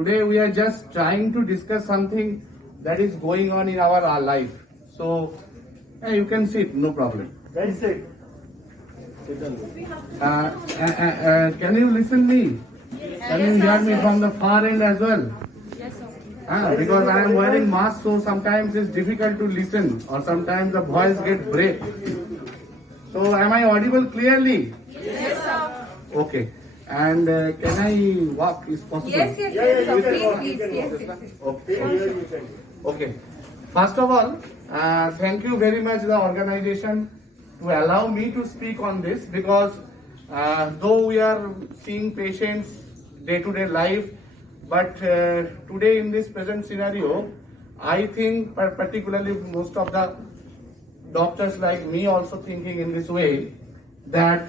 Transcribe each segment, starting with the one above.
Today we are just trying to discuss something that is going on in our life. So you can sit, no problem. Very sick. Can you listen me? Can you hear me from the far end as well? Yes, sir. Because I am wearing mask, so sometimes it's difficult to listen, or sometimes the voice get break. So am I audible clearly? Yes, sir. Okay. And can I walk? Is possible? Yes, yes, yes, sir. Please, yes. Okay. Okay. First of all, thank you very much the organization to allow me to speak on this, because though we are seeing patients day-to-day life, but today in this present scenario, I think particularly most of the doctors like me also thinking in this way, that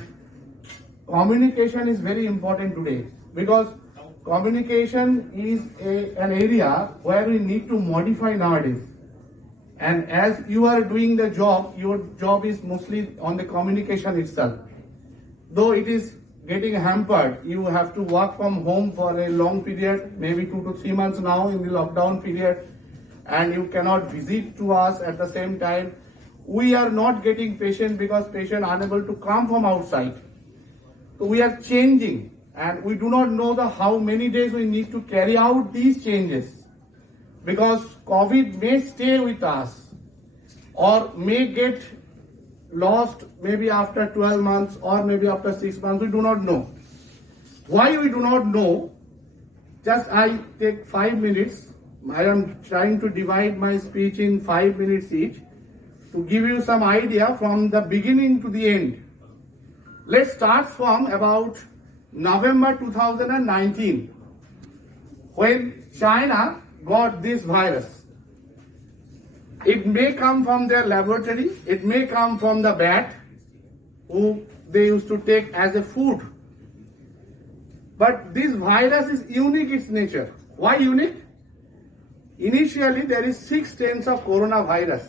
communication is very important today, because communication is an area where we need to modify nowadays. And as you are doing the job, your job is mostly on the communication itself. Though it is getting hampered, you have to work from home for a long period, maybe 2 to 3 months now in the lockdown period, and you cannot visit to us at the same time. We are not getting patient because patient are unable to come from outside. So we are changing, and we do not know how many days we need to carry out these changes, because COVID may stay with us or may get lost maybe after 12 months or maybe after 6 months. We do not know. Why we do not know? Just I take 5 minutes. I am trying to divide my speech in 5 minutes each to give you some idea from the beginning to the end. Let's start from about November 2019, when China got this virus. It may come from their laboratory, it may come from the bat, who they used to take as a food. But this virus is unique in its nature. Why unique? Initially, there is 6 strains of coronavirus.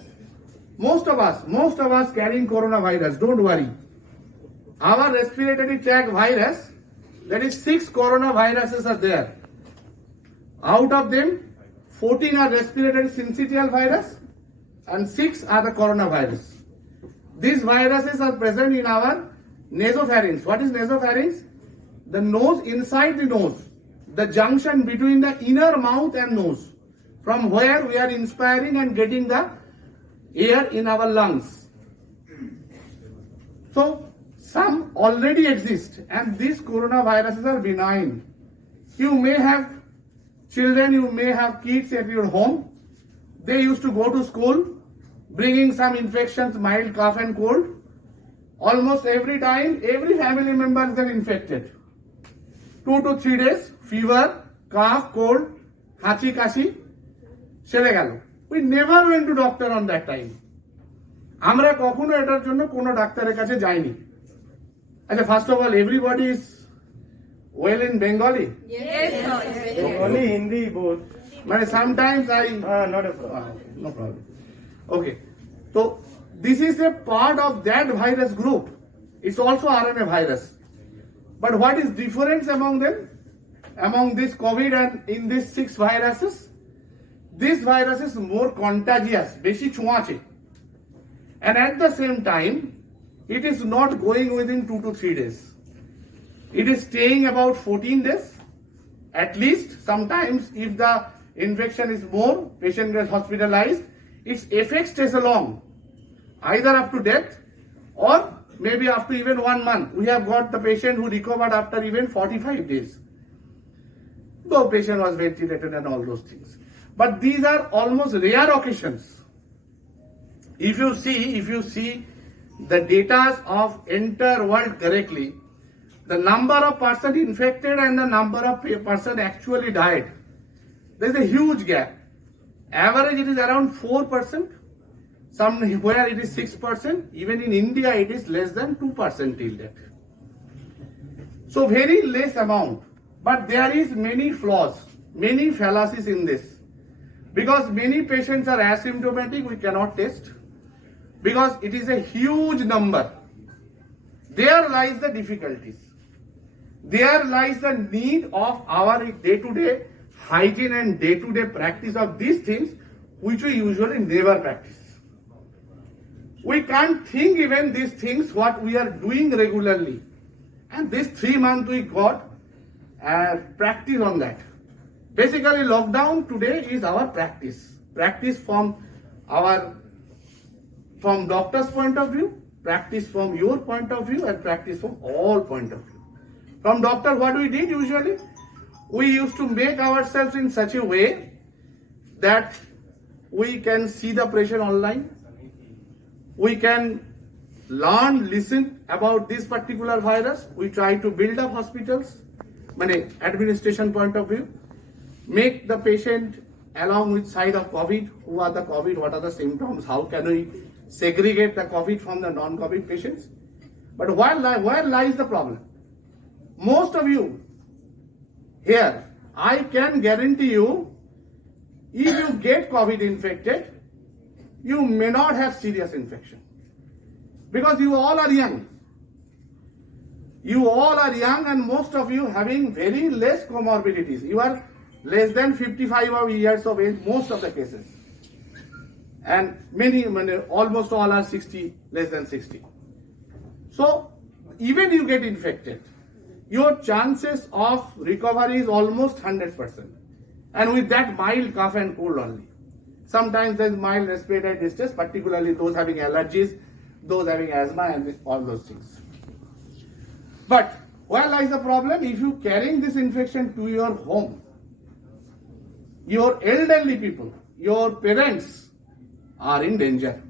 Most of us carrying coronavirus, don't worry. Our respiratory tract virus, that is 6 coronaviruses are there. Out of them, 14 are respiratory syncytial virus and 6 are the coronavirus. These viruses are present in our nasopharynx. What is nasopharynx? The nose inside the nose, the junction between the inner mouth and nose, from where we are inspiring and getting the air in our lungs. So, some already exist, and these coronaviruses are benign. You may have children, you may have kids at your home. They used to go to school, bringing some infections, mild cough and cold. Almost every time, every family member is infected. 2 to 3 days, fever, cough, cold, hachi, kashi, সেরে গেল. We never went to doctor on that time. আমরা কখনো এটার জন্য কোনো ডাক্তারের কাছে যাইনি. আচ্ছা, first of all, everybody is well in Bengali? Yes, sir. Bengali, Hindi, both. But sometimes Not a problem. no problem. Okay. So this is a part of that virus group. It's also RNA virus. But what is difference among them? Among this COVID and in these 6 viruses? This virus is more contagious. বেশি ছোঁয়াচে. And at the same time, it is not going within 2 to 3 days. It is staying about 14 days. At least, sometimes if the infection is more, patient gets hospitalized, its effect stays along, either up to death or maybe up to even 1 month. We have got the patient who recovered after even 45 days. Though patient was ventilated and all those things. But these are almost rare occasions. If you see the data of entire world correctly, the number of person infected and the number of person actually died, there is a huge gap. Average it is around 4%, somewhere it is 6%, even in India it is less than 2% till that. So very less amount, but there is many flaws, many fallacies in this. Because many patients are asymptomatic, we cannot test. Because it is a huge number. There lies the difficulties. There lies the need of our day-to-day hygiene and day-to-day practice of these things which we usually never practice. We can't think even these things what we are doing regularly. And this 3 months we got practice on that. Basically lockdown today is our practice. Practice from doctor's point of view, practice from your point of view, and practice from all point of view. From doctor, what we did usually? We used to make ourselves in such a way that we can see the patient online. We can learn, listen about this particular virus. We try to build up hospitals, administration point of view. Make the patient along with side of COVID, who are the COVID, what are the symptoms, how can we segregate the COVID from the non-COVID patients. But where lies the problem? Most of you here, I can guarantee you, if you get COVID infected, you may not have serious infection. Because you all are young. You all are young and most of you having very less comorbidities. You are less than 55 years of age, most of the cases. And almost all are 60, less than 60. So, even you get infected, your chances of recovery is almost 100%. And with that mild cough and cold only. Sometimes there is mild respiratory distress, particularly those having allergies, those having asthma and all those things. But where lies the problem? If you carrying this infection to your home, your elderly people, your parents are in danger.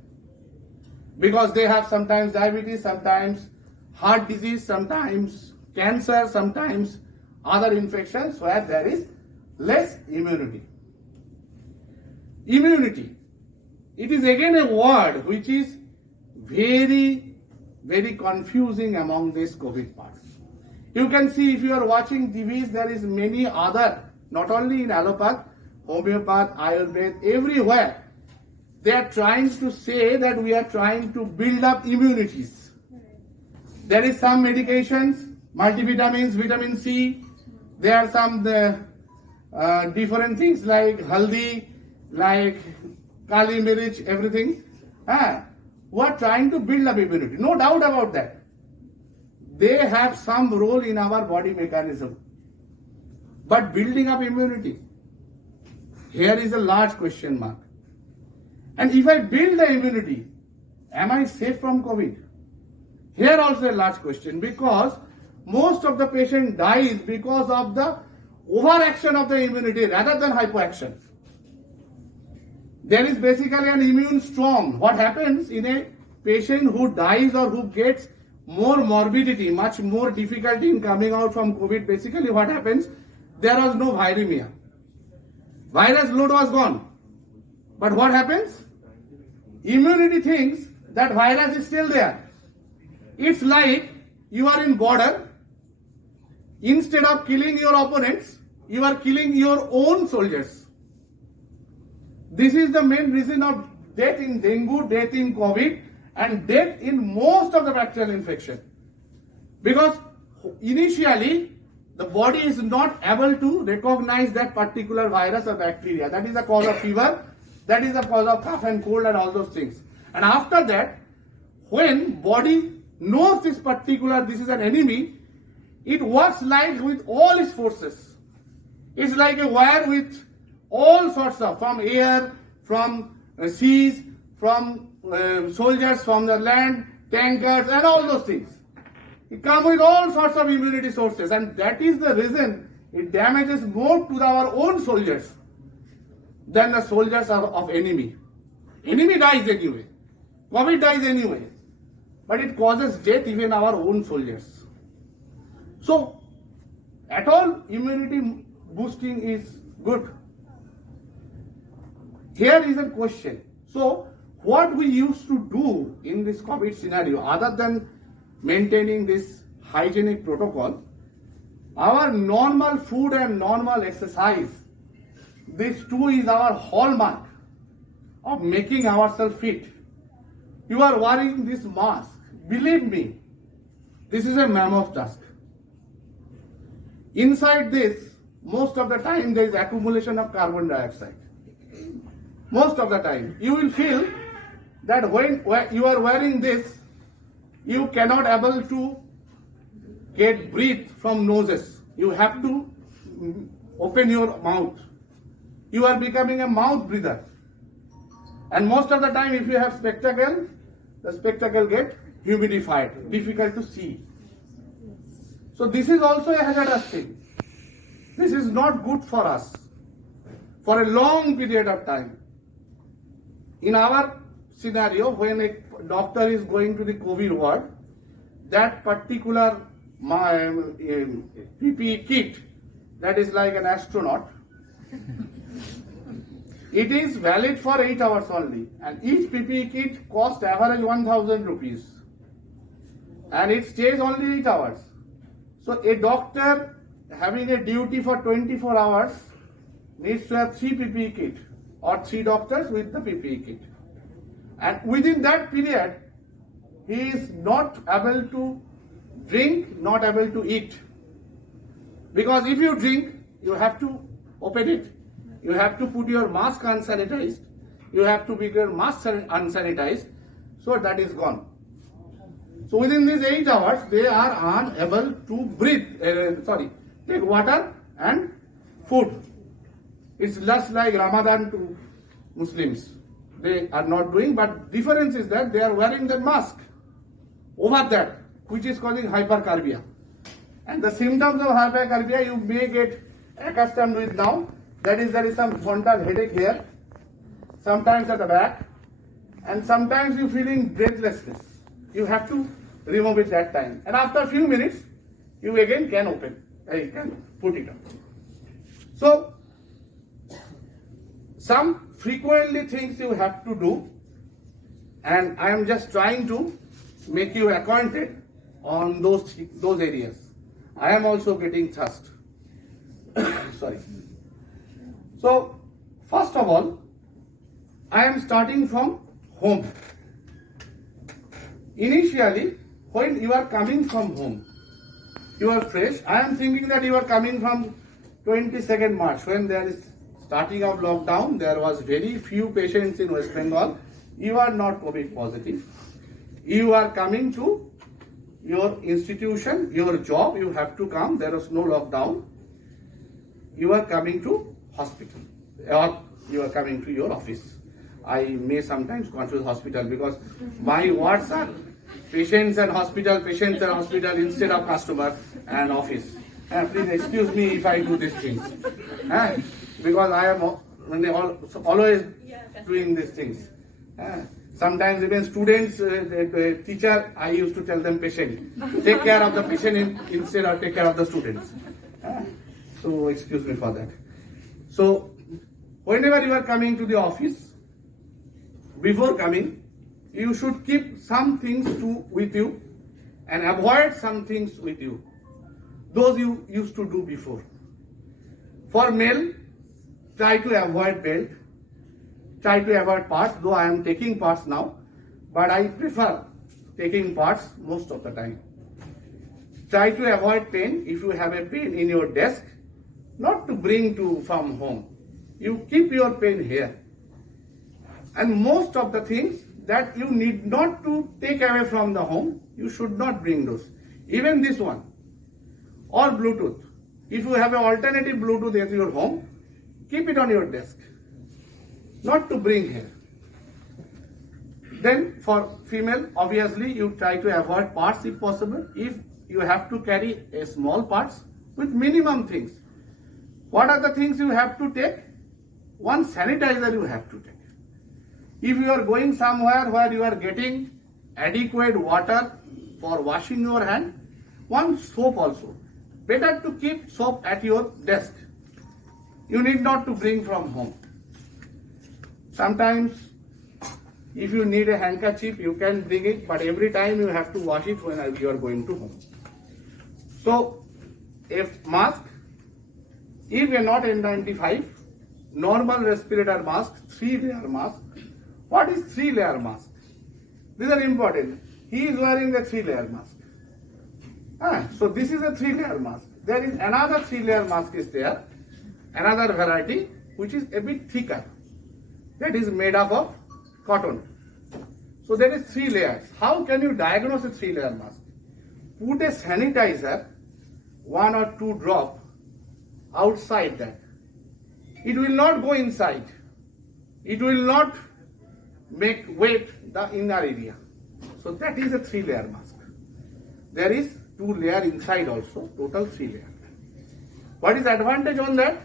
Because they have sometimes diabetes, sometimes heart disease, sometimes cancer, sometimes other infections where there is less immunity. Immunity. It is again a word which is very, very confusing among these COVID parts. You can see if you are watching TVs, there is many other, not only in allopath, homeopath, Ayurveda, everywhere. They are trying to say that we are trying to build up immunities. There is some medications, multivitamins, vitamin C. There are some different things like haldi, like kali mirich, everything. Who are trying to build up immunity. No doubt about that. They have some role in our body mechanism. But building up immunity, here is a large question mark. And if I build the immunity, am I safe from COVID? Here also a large question, because most of the patient dies because of the overaction of the immunity rather than hypoaction. There is basically an immune storm. What happens in a patient who dies or who gets more morbidity, much more difficulty in coming out from COVID, basically what happens, there was no viremia. Virus load was gone. But what happens? Immunity thinks that virus is still there. It's like you are in border. Instead of killing your opponents, you are killing your own soldiers. This is the main reason of death in dengue, death in COVID, and death in most of the bacterial infection. Because initially, the body is not able to recognize that particular virus or bacteria. That is the cause of fever, that is the cause of cough and cold and all those things. And after that, when body knows this is an enemy, it works like with all its forces. It's like a wire with all sorts of, from air, from seas, from soldiers from the land, tankers and all those things. It comes with all sorts of immunity sources, and that is the reason it damages more to our own soldiers than the soldiers of enemy. Enemy dies anyway. COVID dies anyway. But it causes death even our own soldiers. So, at all, immunity boosting is good. Here is a question. So, what we used to do in this COVID scenario, other than maintaining this hygienic protocol, our normal food and normal exercise, this too is our hallmark of making ourselves fit. You are wearing this mask. Believe me, this is a mammoth task. Inside this, most of the time there is accumulation of carbon dioxide. Most of the time. You will feel that when you are wearing this, you cannot able to get breathe from noses. You have to open your mouth. You are becoming a mouth breather. And most of the time if you have spectacle, the spectacle get humidified, difficult to see. So this is also a hazardous thing. This is not good for us for a long period of time. In our scenario, when a doctor is going to the COVID ward, that particular PPE kit, that is like an astronaut, it is valid for 8 hours only, and each PPE kit costs average 1,000 rupees, and it stays only 8 hours. So a doctor having a duty for 24 hours needs to have 3 PPE kit or 3 doctors with the PPE kit. And within that period, he is not able to drink, not able to eat. Because if you drink, you have to open it. You have to put your mask unsanitized. You have to make your mask unsanitized. So that is gone. So within these 8 hours, they are unable to breathe, take water and food. It's just like Ramadan to Muslims. They are not doing, but difference is that they are wearing the mask over that, which is causing hypercarbia. And the symptoms of hypercarbia you may get accustomed with now. That is, there is some frontal headache here, sometimes at the back, and sometimes you feeling breathlessness. You have to remove it that time. And after a few minutes, you again can open, you can put it on. So, some frequently things you have to do, and I am just trying to make you acquainted on those areas. I am also getting thirst. Sorry. So, first of all, I am starting from home. Initially, when you are coming from home, you are fresh. I am thinking that you are coming from 22nd March, when there is starting of lockdown. There was very few patients in West Bengal. You are not COVID positive. You are coming to your institution, your job, you have to come. There was no lockdown. You are coming to hospital, or you are coming to your office. I may sometimes confuse hospital because my words are patients and hospital instead of customer and office. Please excuse me if I do these things. Because I am always doing these things. Sometimes even students, teacher, I used to tell them patient. Take care of the patient instead of take care of the students. So excuse me for that. So whenever you are coming to the office, before coming, you should keep some things with you and avoid some things with you. Those you used to do before. For male, try to avoid belt. Try to avoid parts, though I am taking parts now, but I prefer taking parts most of the time. Try to avoid pen. If you have a pen in your desk, not to bring from home. You keep your pen here. And most of the things that you need not to take away from the home, you should not bring those. Even this one, or Bluetooth. If you have an alternative Bluetooth at your home, keep it on your desk. Not to bring here. Then for female, obviously you try to avoid parts if possible. If you have to carry a small parts with minimum things. What are the things you have to take? One sanitizer you have to take. If you are going somewhere where you are getting adequate water for washing your hand, one soap also. Better to keep soap at your desk. You need not to bring from home. Sometimes, if you need a handkerchief, you can bring it, but every time you have to wash it when you are going to home. So, if mask, if you are not N95, normal respirator mask, 3-layer mask. What is 3-layer mask? These are important. He is wearing a 3-layer mask. So this is a 3-layer mask. There is another 3-layer mask is there. another variety which is a bit thicker, that is made up of cotton. So there is 3 layers. How can you diagnose a 3-layer mask? Put a sanitizer, 1 or 2 drop outside that. It will not go inside. It will not make wet the inner area. So that is a 3-layer mask. There is 2 layer inside also, total 3 layer. What is advantage on that?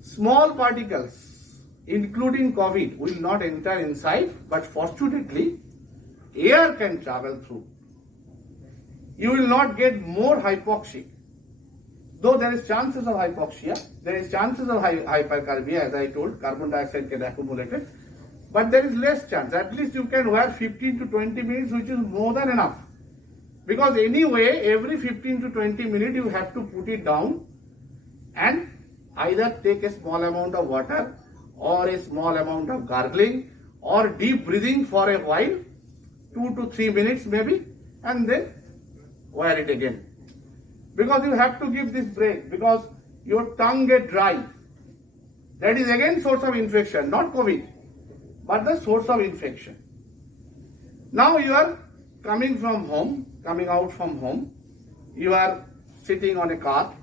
Small particles, including COVID, will not enter inside, but fortunately, air can travel through. You will not get more hypoxic. Though there is chances of hypoxia, there is chances of hypercarbia, as I told, carbon dioxide get accumulated, but there is less chance. At least you can wear 15 to 20 minutes, which is more than enough. Because anyway, every 15 to 20 minutes, you have to put it down and either take a small amount of water or a small amount of gargling or deep breathing for a while, 2 to 3 minutes maybe, and then wear it again. Because you have to give this break, because your tongue get dry. That is again source of infection, not COVID, but the source of infection. Now you are coming out from home, you are sitting on a car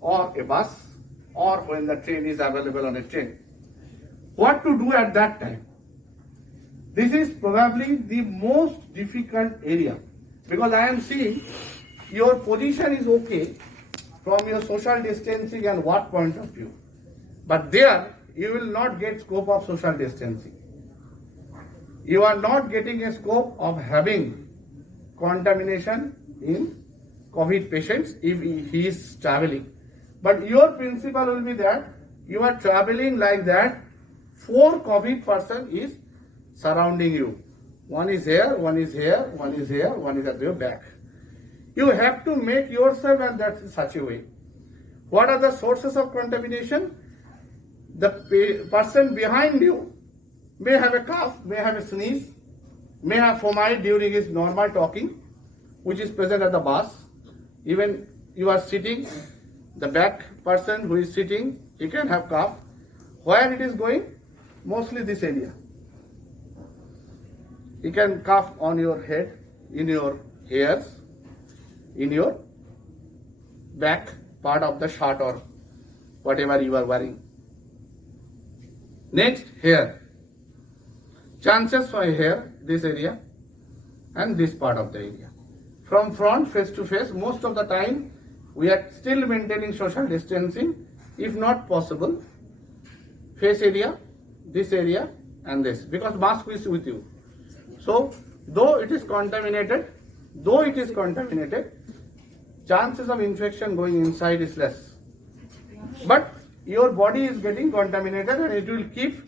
or a bus, or when the train is available on a train. What to do at that time? This is probably the most difficult area, because I am seeing your position is okay from your social distancing and what point of view. But there, you will not get scope of social distancing. You are not getting a scope of having contamination in COVID patients if he is traveling. But your principle will be that you are traveling like that, 4 COVID person is surrounding you. One is here, one is here, one is here, one is at your back. You have to make yourself and that's in such a way. What are the sources of contamination? The person behind you may have a cough, may have a sneeze, may have vomit during his normal talking, which is present at the bus. Even you are sitting, the back person who is sitting, he can have cough. Where it is going? Mostly this area. He can cough on your head, in your ears, in your back part of the shirt or whatever you are wearing. Next, hair. Chances for hair, this area and this part of the area. From front, face to face, most of the time we are still maintaining social distancing. If not possible, face area, this area and this, because mask is with you. So, though it is contaminated, chances of infection going inside is less. But your body is getting contaminated and it will keep,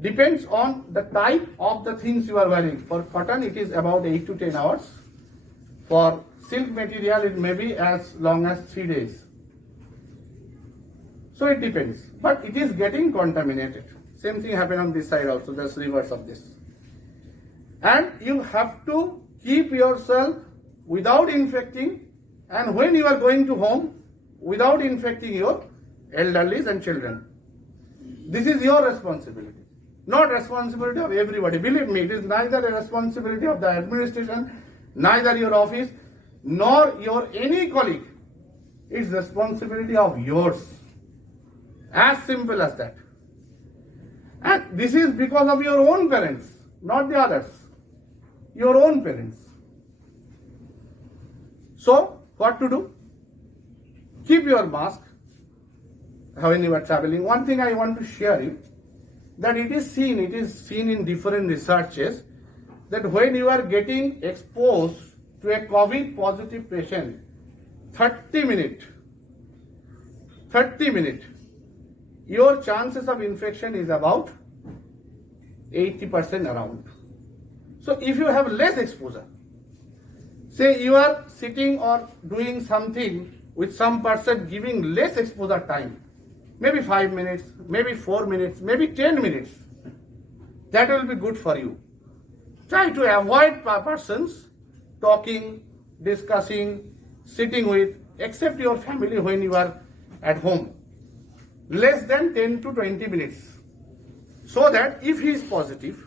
depends on the type of the things you are wearing. For cotton, it is about 8 to 10 hours. For silk material, it may be as long as 3 days. So it depends. But it is getting contaminated. Same thing happened on this side also, there's reverse of this. And you have to keep yourself without infecting, and when you are going to home, without infecting your elderlies and children. This is your responsibility, not responsibility of everybody. Believe me, it is neither a responsibility of the administration, neither your office, nor your any colleague. It's responsibility of yours. As simple as that. And this is because of your own parents, not the others. Your own parents. So, what to do? Keep your mask when you are traveling. One thing I want to share you, that it is seen in different researches, that when you are getting exposed to a COVID positive patient, 30 minutes, your chances of infection is about 80% around. So if you have less exposure, say you are sitting or doing something with some person giving less exposure time, maybe 5 minutes, maybe 4 minutes, maybe 10 minutes, that will be good for you. Try to avoid persons talking, discussing, sitting with, except your family when you are at home. less than 10 to 20 minutes. So that if he is positive,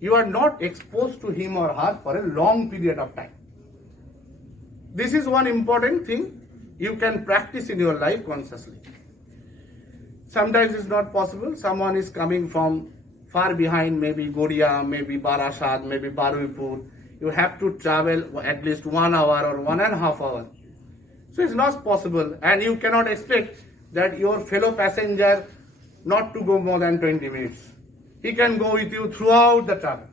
you are not exposed to him or her for a long period of time. This is one important thing you can practice in your life consciously. Sometimes it's not possible. Someone is coming from far behind, maybe Goria, maybe Barashat, maybe Barupur. You have to travel at least 1 hour or 1.5 hours. So it's not possible, and you cannot expect that your fellow passenger not to go more than 20 minutes. He can go with you throughout the travel.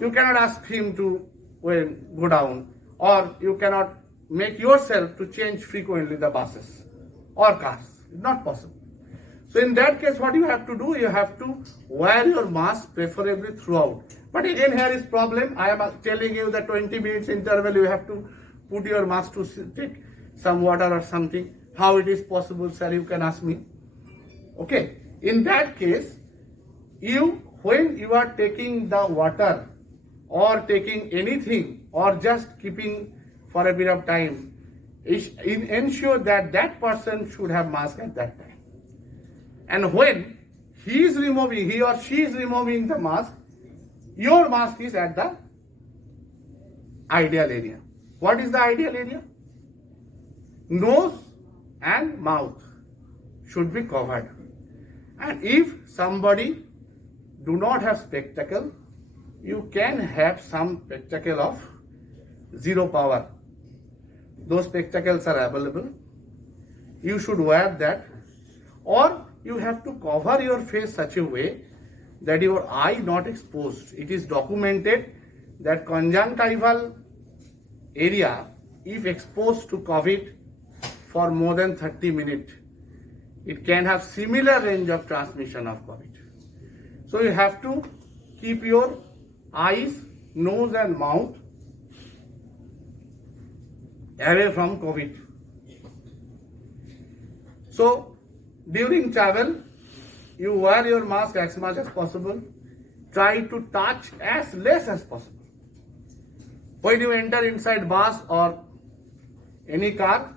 You cannot ask him to go down, or you cannot make yourself to change frequently the buses or cars. It's not possible. So in that case, what you have to do, you have to wear your mask preferably throughout. But again, here is problem. I am telling you that 20 minutes interval, you have to put your mask to take some water or something. How it is possible, sir, you can ask me. Okay. In that case, when you are taking the water or taking anything or just keeping for a bit of time, ensure that that person should have mask at that time. And when he or she is removing the mask, your mask is at the ideal area. What is the ideal area? Nose and mouth should be covered. And if somebody do not have spectacle, you can have some spectacle of zero power. Those spectacles are available. You should wear that, or you have to cover your face such a way that your eye not exposed. It is documented that conjunctival area, if exposed to COVID for more than 30 minutes, it can have similar range of transmission of COVID. So you have to keep your eyes, nose and mouth away from COVID. So during travel, you wear your mask as much as possible. Try to touch as less as possible. When you enter inside bus or any car,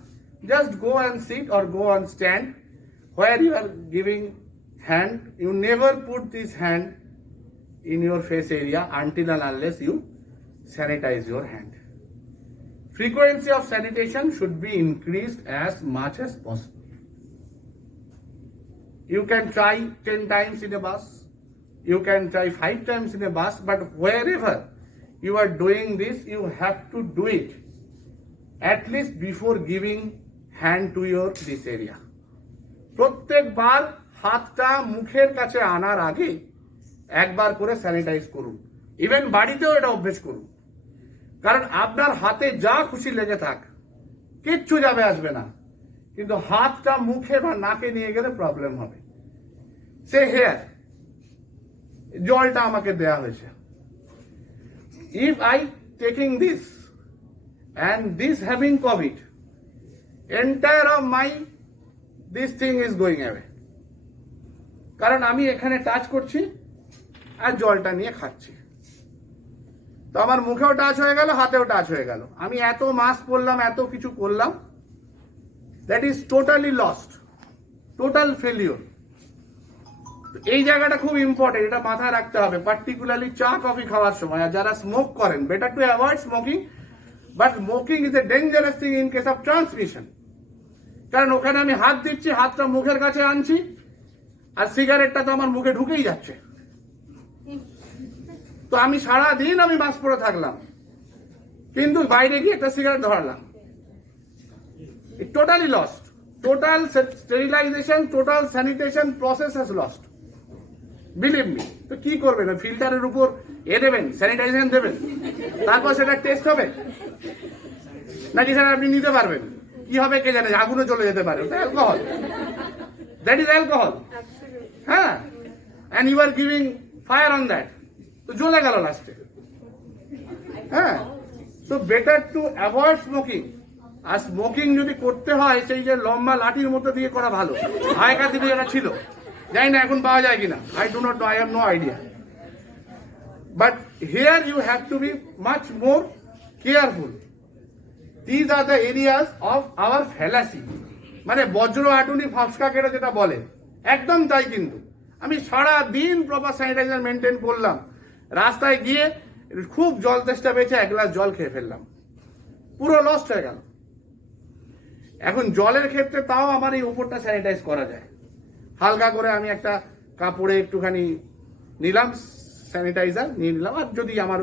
just go and sit or go and stand where you are giving hand. You never put this hand in your face area until and unless you sanitize your hand. Frequency of sanitation should be increased as much as possible. You can try 10 times in a bus, you can try 5 times in a bus, but wherever you are doing this, you have to do it at least before giving hand to your this area. প্রত্যেকবার হাতটা মুখের কাছে আনার আগে একবার করে sanitise করুন। Even বাড়িতেও এটা অভ্যেস করুন, কারণ আপনার হাতে যা খুশি লেগে থাক, কিচ্ছু যাবে আসবে না, কিন্তু হাতটা মুখে বা নাকে নিয়ে গেলে প্রবলেম হবে। সে হেয়ার জলটা আমাকে দেয়া হয়েছে, if I taking this and this having COVID, entire of my this thing is going away, কারণ আমি এখানে টাচ করছি আর জলটা নিয়ে খাচ্ছি, তো আমার মুখেও টাচ হয়ে গেল, হাতেও টাচ হয়ে গেল। আমি এত মাস্ক পরলাম, এত কিছু করলাম, that is totally lost, total failure. এই জায়গাটা খুব ইম্পর্টেন্ট, এটা মাথায় রাখতে হবে, পার্টিকুলারলি চা কফি খাওয়ার সময়। আর যারা স্মোক করেন, better to avoid smoking, but smoking is a dangerous thing in case of transmission. কারণ ওখানে আমি হাত দিচ্ছি, হাতটা মুখের কাছে আনছি, আর সিগারেটটা তো আমার মুখে ঢুকেই যাচ্ছে। তো আমি সারাদিন আমি মাস্ক পরে থাকলাম, কিন্তু বাইরে গিয়ে একটা cigarette ধরালাম, it totally lost. Total sterilization, total sanitation process has lost. Believe me. তো কি করবেন? ফিল্টারের উপর দেবেন, স্যানিটাইজেশন দেবেন, তারপর সেটা টেস্ট হবে নাকি সেটা আপনি নিতে পারবেন? কি হবে কে জানে, আগুনে চলে যেতে পারে। ওটা অ্যালকোহল, দ্যাট ইজ অ্যালকোহল। হ্যাঁ, and you are giving fire on that, তো জ্বলে গেল লাস্টে। হ্যাঁ, so better to avoid smoking. আর স্মোকিং যদি করতে হয়, সেই যে লম্বা লাঠির মধ্যে দিয়ে করা ভালো। আগেকার দিনে যেটা ছিল, জানি না এখন পাওয়া যায় কিনা, I do not know, I have no idea. But here you have to be much more careful. These are the areas of our fallacy. মানে বজ্র আটুনি ফাঁসকা কেটে যেটা বলে, একদম তাই। কিন্তু আমি সারা দিন প্রপার স্যানিটাইজার মেনটেন করলাম, রাস্তায় গিয়ে খুব জল তেষ্টা পেয়েছে, 1 গ্লাস জল খেয়ে ফেললাম, পুরো লস্ট হয়ে গেল। এখন জলের ক্ষেত্রে তাও আমার এই উপরটা স্যানিটাইজ করা যায়, হালকা করে আমি একটা কাপড়ে একটুখানি নিলাম স্যানিটাইজার নিয়ে নিলাম। আর যদি আমার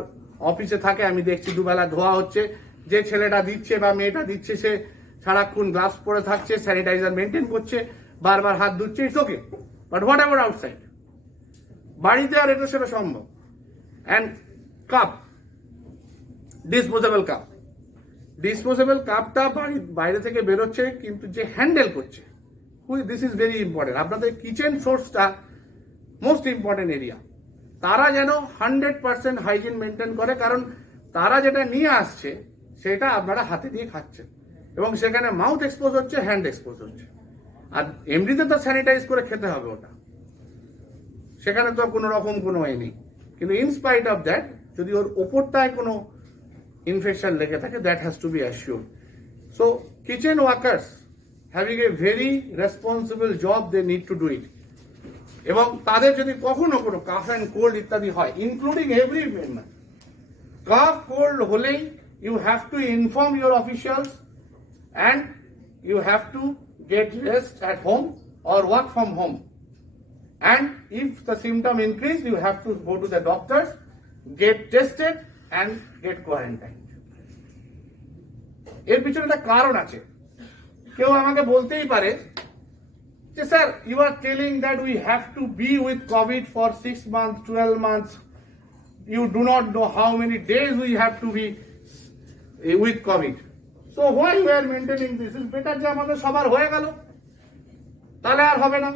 অফিসে থাকে, আমি দেখছি দুবেলা ধোয়া হচ্ছে, যে ছেলেটা দিচ্ছে বা মেয়েটা দিচ্ছে সে সারাক্ষণ গ্লাভস পরে থাকছে, স্যানিটাইজার মেনটেন করছে, বারবার হাত ধুচ্ছে, it's okay. But whatever outside, বাড়িতে আর এটা সেটা সম্ভব। And cup, disposable cup, disposable কাপটা বাইরে থেকে বেরোচ্ছে, কিন্তু যে হ্যান্ডেল করছে, দিস ইজ ভেরি ইম্পর্টেন্ট। আপনাদের কিচেন সোর্সটা মোস্ট ইম্পর্টেন্ট এরিয়া। তারা যেন 100% হাইজিন মেনটেন করে, কারণ তারা যেটা নিয়ে আসছে সেটা আপনারা হাতে দিয়ে খাচ্ছেন, এবং সেখানে মাউথ এক্সপোজ হচ্ছে, হ্যান্ড এক্সপোজ হচ্ছে। আর এমনিতে তো স্যানিটাইজ করে খেতে হবে ওটা, সেখানে তো কোনো রকম কোনো এ নেই। কিন্তু ইনস্পাইট অফ দ্যাট, যদি ওর ওপরটায় কোনো ইনফেকশন লেগে থাকে, that has to be assured. So kitchen workers having a very responsible job, they need to do it. এবং তাদের যদি কখনো কোনো কাফ অ্যান্ড কোল্ড ইত্যাদি হয়, including every member, cough cold হলেই you have to inform your officials and you have to get rest at home or work from home. And if the symptom increase, you have to go to the doctors, get tested and get quarantined. এর পিছনে একটা কারণ আছে। কেউ আমাকে বলতেই পারে যে sir, you are telling that we have to be with COVID for 6 months, 12 months. You do not know how many days we have to be with COVID. So why we are maintaining this? Is better যে আমাদের সবার হয়ে গেল, তাহলে আর হবে না,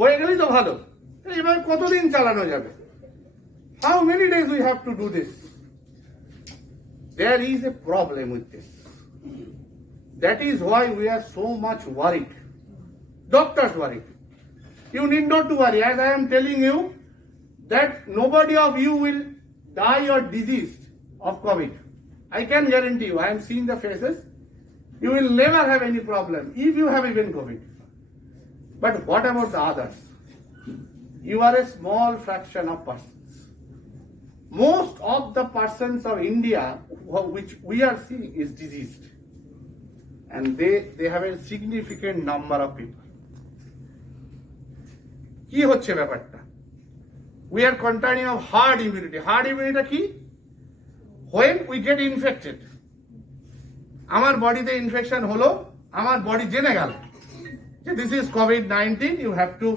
হয়ে গেলেই তো ভালো। এইভাবে কতদিন চালানো যাবে? How many days we have to do this? There is a problem with this. That is why we are so much worried. Doctors worried. You need not to worry. As I am telling you that nobody of you will die or diseased of COVID. I can guarantee you, I am seeing the faces, you will never have any problem if you have even COVID. But what about the others? You are a small fraction of persons. Most of the persons of India which we are seeing is diseased. And they have a significant number of people. কি হচ্ছে ব্যাপারটা? We are containing of herd immunity. Herd immunity কি? When we get infected, আমার বডিতে infection হলো, আমার body জেনে গেল যে this is COVID-19, you have to,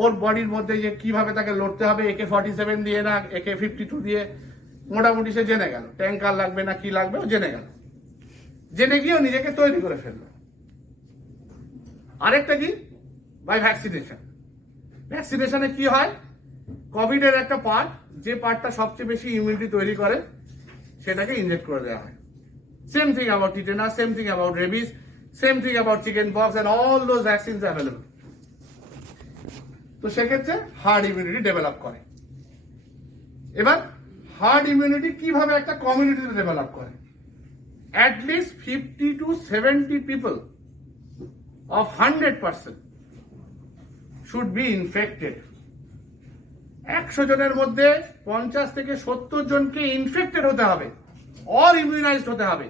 ওর বডির মধ্যে যে কিভাবে তাকে লড়তে হবে, AK-47 দিয়ে না AK-52 দিয়ে, মোটামুটি সে জেনে গেল, ট্যাঙ্কার লাগবে না কি লাগবে ও জেনে গেল, জেনে গিয়েও নিজেকে তৈরি করে ফেললো। আরেকটা কি? By vaccination. ভ্যাকসিনেশনে কি হয়, কোভিড এর একটা পার্ট, যে পার্টটা সবচেয়ে বেশি ইমিউনিটি তৈরি করে, সেটাকে ইনজেক্ট করে দেওয়া হয়। Same thing about tetanus, same thing about rabies, same thing about chicken pox and all those vaccines available. তো সেক্ষেত্রে হার্ড ইমিউনিটি ডেভেলপ করে। এবার হার্ড ইমিউনিটি কিভাবে একটা কমিউনিটিতে ডেভেলপ করে? At least 50 to 70 people of 100% should be infected. 100 জনের মধ্যে 50 থেকে 70 জনকে ইনফেক্টেড হতে হবে, or immunized হতে হবে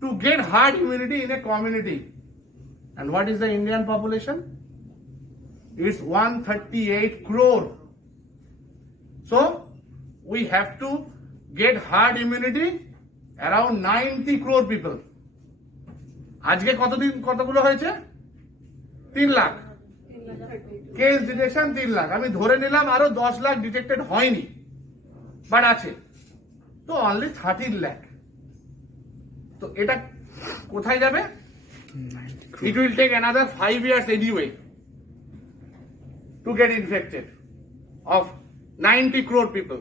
to get herd immunity in a community. And what is the Indian population? It's 138 crore. So we have to get herd immunity around 90 crore people. আজকে কতগুলো হয়েছে? 3 লাখ। Case detection 3 lakh. আমি ধরে নিলাম আরো 10 লাখ ডিটেক্টেড হয়নি, বাট আছে, তো অনলি 13 লাখ। তো এটা কোথায় যাবে? It will take another 5 years anyway to get infected of 90 crore people.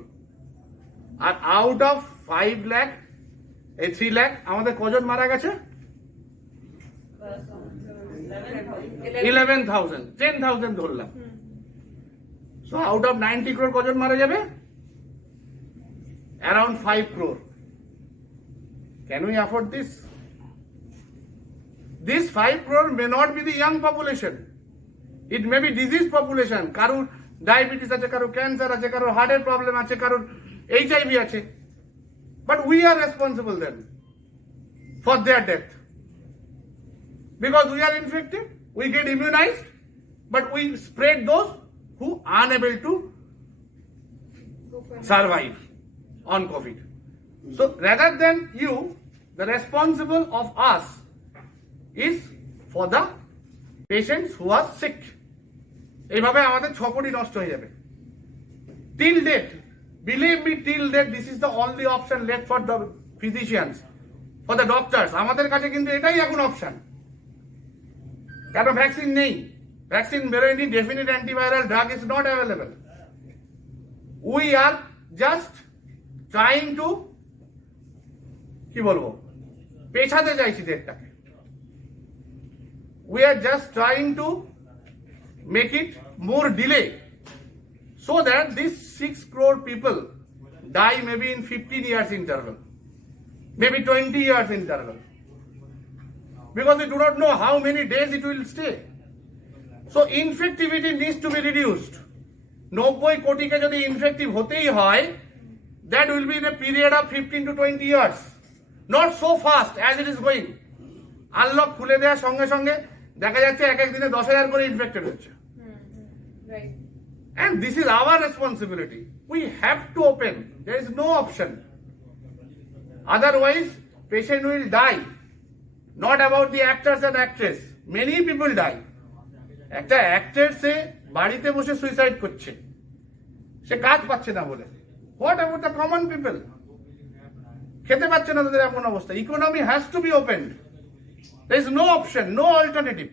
R out of 5 lakh, 3 lakh, আমাদের কজন মারা গেছে? 11,000, 10,000 ধরলাম। So out of 90 crore কজন মারা যাবে? Around 5 crore. Can we afford this? This 5 crore may not be the young population. It may be diseased population. Karur diabetes ache, karur cancer ache, karur heart problem ache, karur HIV ache. But we are responsible then for their death. Because we are infected, we get immunized, but we spread those who are unable to survive on COVID. So rather than you, the responsible of us is for the patients who are sick. এইভাবে আমাদের 6 কোটি নষ্ট হয়ে যাবে। Till date, believe me, till date, this is the only option left for the physicians, for the doctors. আমাদের কাছে কিন্তু এটাই এখন অপশন। কেন ভ্যাকসিন নেই? ভ্যাকসিন বেরোয়নি, definite antiviral drug is not available. We are just trying to কি বলবো, পেছাতে চাইছি ডেটটাকে। We are just trying to make it more delay so that these 6 crore people die maybe in 15 years interval, maybe 20 years interval, because we do not know how many days it will stay. So infectivity needs to be reduced. 90 কোটিকে যদি infective হতেই হয়, that will be in a period of 15 to 20 years, not so fast as it is going. Unlock খুলে দেওয়ার সঙ্গে সঙ্গে দেখা যাচ্ছে এক এক দিনে 10,000 করে ইনফেক্টেড হচ্ছে। Right. And this is our responsibility. We have to open. There is no option. Otherwise, patient will die. Not about the actors and actress. Many people die. একটা actress সে বাড়িতে বসে সুইসাইড করছে, সে কাজ পাচ্ছে না বলে। What about the common people? খেতে পাচ্ছে না, তাদের এমন অবস্থা। Economy has to be opened. There is no option, no alternative.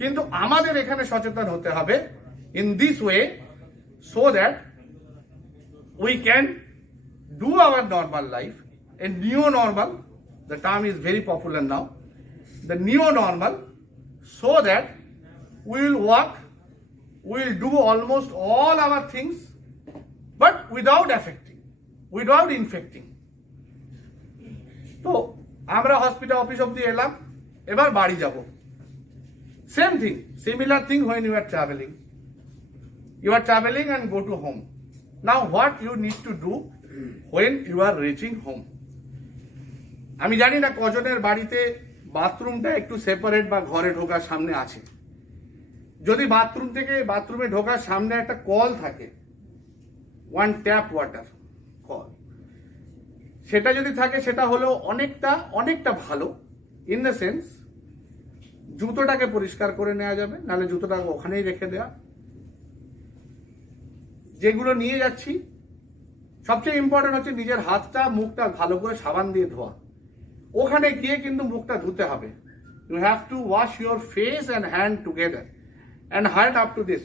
কিন্তু আমাদের এখানে সচেতন হতে হবে in this way so that we can do our normal life, a new normal. The term is very popular now. The new normal, so that we will work, we will do almost all our things, but without affecting, without infecting. তো আমরা hospital office অব্দি এলাম, এবার বাড়ি যাব। Same thing, similar thing when you are traveling. You are traveling and go to home. Now what you need to do when you are reaching home? আমি জানি না কজনের বাড়িতে বাথরুমটা একটু সেপারেট বা ঘরে ঢোকার সামনে আছে। যদি বাথরুম থেকে বাথরুমে ঢোকার সামনে একটা কল থাকে, ওয়ান ট্যাপ ওয়াটার কল, সেটা যদি থাকে সেটা হলো অনেকটা ভালো। ইন দ্য সেন্স, জুতোটাকে পরিষ্কার করে নেওয়া যাবে, নাহলে জুতোটাকে ওখানেই রেখে দেওয়া। যেগুলো নিয়ে যাচ্ছি, সবচেয়ে ইম্পর্টেন্ট হচ্ছে নিজের হাতটা মুখটা ভালো করে সাবান দিয়ে ধোয়া। ওখানে গিয়ে কিন্তু মুখটা ধুতে হবে। You have to wash your face and hand together and hard up to this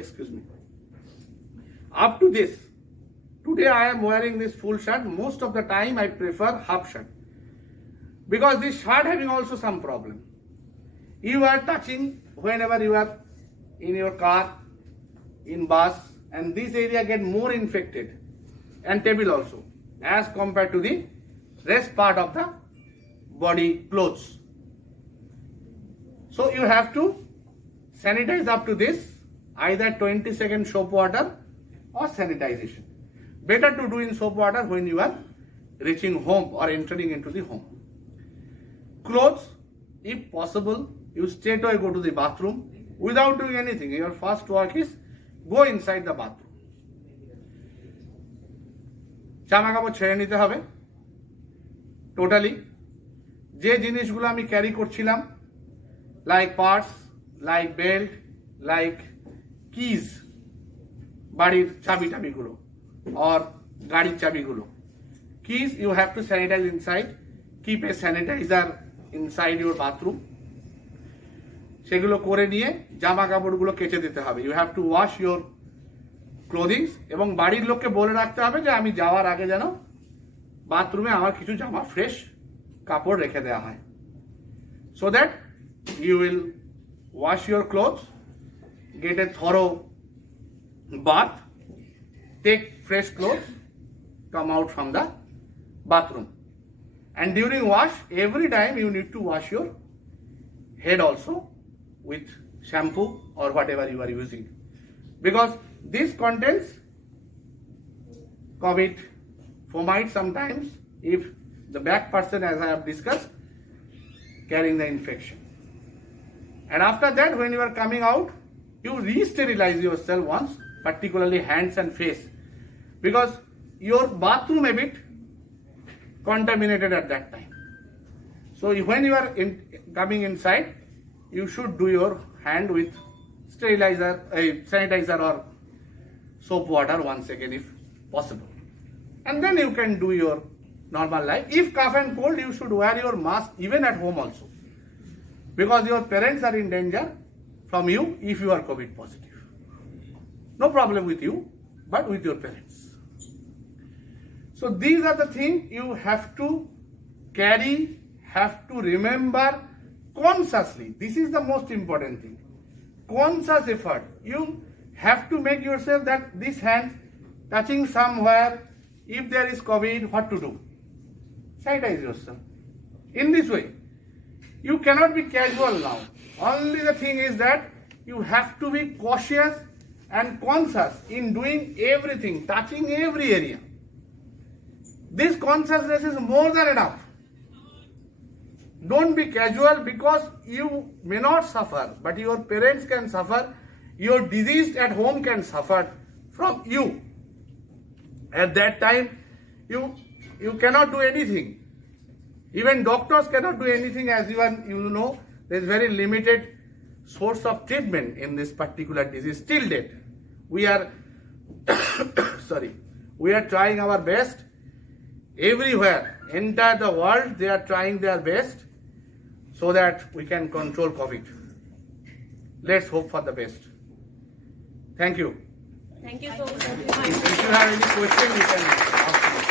excuse me, up to this. Today I am wearing this full shirt. Most of the time I prefer half shirt, because this shirt having also some problem. You are touching whenever you are in your car, in bus, and this area get more infected, and table also, as compared to the rest part of the body clothes. So you have to sanitize up to this, either 20-second soap water or sanitization. Better to do in soap water when you are reaching home or entering into the home. Clothes, if possible, you straight away go to the bathroom without doing anything. Your first work is go inside the bathroom. জামা কাপড় ছেড়ে নিতে হবে totally. যে জিনিসগুলো আমি carry করছিলাম, like purse, like belt, like keys, বাড়ির চাবি টাবিগুলো, or গাড়ির চাবিগুলো, keys you have to sanitize inside. Keep a sanitizer inside your bathroom. সেগুলো করে নিয়ে জামা কাপড়গুলো কেচে দিতে হবে। You have to wash your clothing, এবং বাড়ির লোককে বলে রাখতে হবে যে আমি যাওয়ার আগে যেন বাথরুমে আমার কিছু জামা ফ্রেশ কাপড় রেখে দেওয়া হয়, so that you will wash your clothes, get a thorough bath, take fresh clothes, come out from the bathroom, And during wash, every time you need to wash your head also with shampoo or whatever you are using. Because this contains COVID, fomite sometimes if the back person, as I have discussed, carrying the infection. And after that, when you are coming out, you re-sterilize yourself once, particularly hands and face, because your bathroom a bit contaminated at that time. So when you are coming inside, you should do your hand with sterilizer, sanitizer or soap water once again if possible. And then you can do your normal life. If cough and cold, you should wear your mask even at home also, because your parents are in danger from you if you are COVID positive. No problem with you, but with your parents. So these are the things you have to carry, have to remember consciously. This is the most important thing. Conscious effort. You have to make yourself that this hand touching somewhere, if there is COVID, what to do? Sanitize yourself. In this way, you cannot be casual now. Only the thing is that you have to be cautious and conscious in doing everything, touching every area. This consciousness is more than enough. Don't be casual, because you may not suffer, but your parents can suffer. Your diseased at home can suffer from you. At that time, you cannot do anything. Even doctors cannot do anything, as you know, there is very limited source of treatment in this particular disease till date. We are we are trying our best everywhere. Entire the world, they are trying their best so that we can control COVID. Let's hope for the best. Thank you. Thank you so much. If you have any question, you can ask me.